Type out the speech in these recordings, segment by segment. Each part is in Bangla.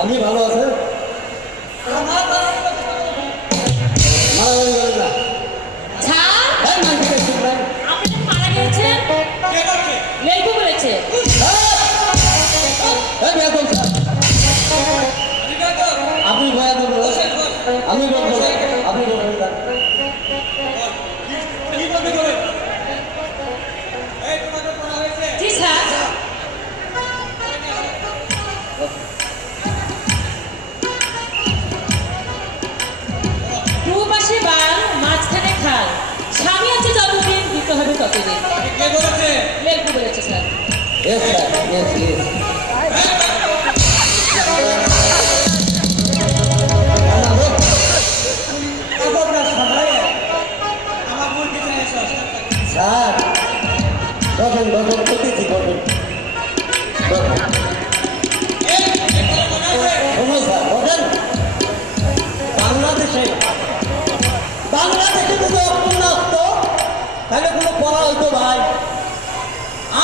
আপনি ভালো আছেন? আপনি আমি বলবো আপনি বলবেন মাঝখানে খাল, স্বামী আছে যতদিন দিতে হবে ততদিন। লেখু বলেছে স্যার। বাংলাদেশে যদি অক্ষুণ্ণ আসতো তাহলে কোনো পড়া হইতো ভাই।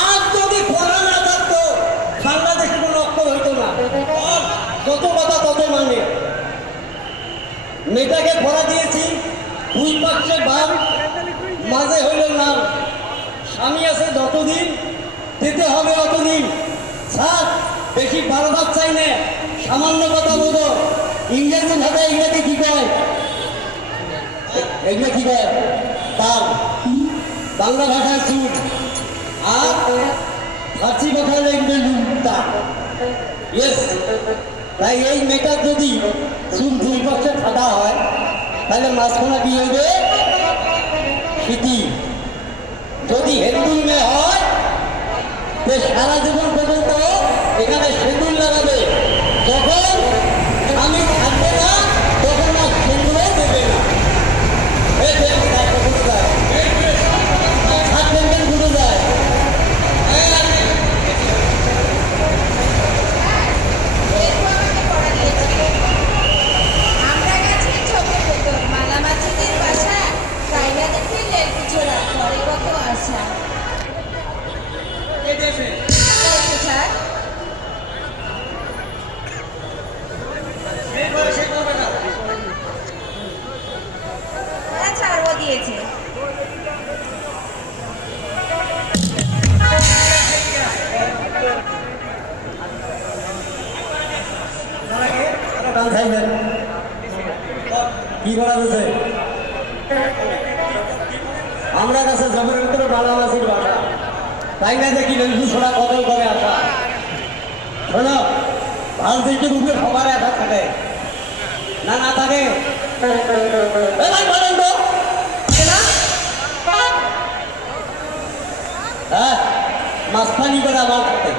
আজ যদি পড়া না থাকতো বাংলাদেশে কোনো অক্ষর হইতো না। যত কথা তত মানে মেয়েটাকে পড়া দিয়েছি, দুই পাশে বাম, মাঝে হইল নাম। স্বামী আছে যতদিন দিতে হবে অতদিন। স্যার বেশি বারবার চাই না, সামান্য কথা বলবো। ইংরেজি ভাষায় ইংরেজি কি কয়? এগুলো কি কয়? তার বাংলা ভাষায় চুল, আর ফার্সি ভাষায় লিখবে লুটা। ইয়েস, তাই এই মেয়েটার যদি চুল দুই পাশে ফাটা হয় তাহলে মাঝখানে কি হইবে? স্মৃতি। যদি হেন্দুল মেয়ে হয় সে সারা জীবন পর্যন্ত এখানে সেন্দুর লাগাবে। যখন আমি থাকবে না তখন আর সেন্দুরও দেবে না। দিয়েছে কি করা গেছে? আমরা কাছে জমির ভিতরে বাংলাদেশের বাসা, তাই না দেখি ছোড়া কদল করে আসা। শোনো, ভাল দিকে রূপে সবার একা থাকে না, না থাকে বলেন তো। হ্যাঁ, মাঝখানি করে আমার থাকে।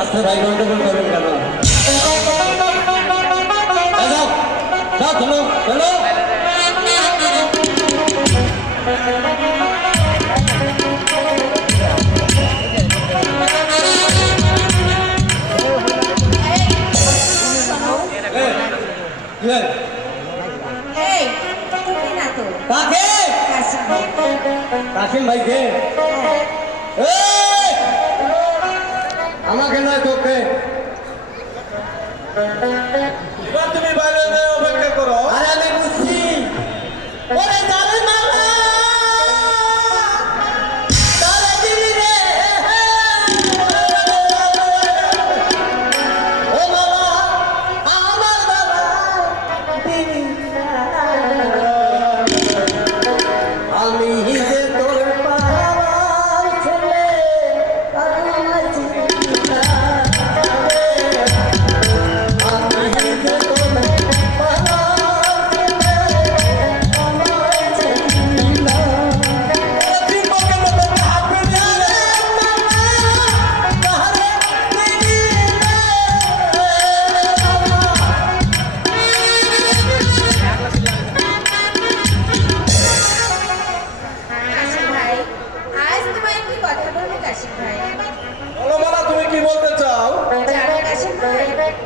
আচ্ছা ভাই, গন্ডগোল করবেন কেন? চলো চলো, কাকিম ভাইকে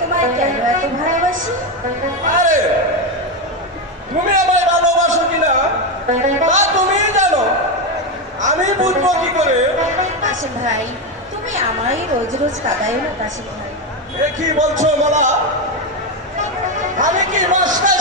তোমায় কেন এত ভালোবাসি? আরে তুমি আমায় ভালোবাসো কিনা তা তুমিই জানো, আমি বুঝবো কি করে? কাশিম ভাই, তুমি আমায় রোজ রোজ কাঁদাইও না কাশিম ভাই। এ কি বলছো বলা? আমি কি মাস্টার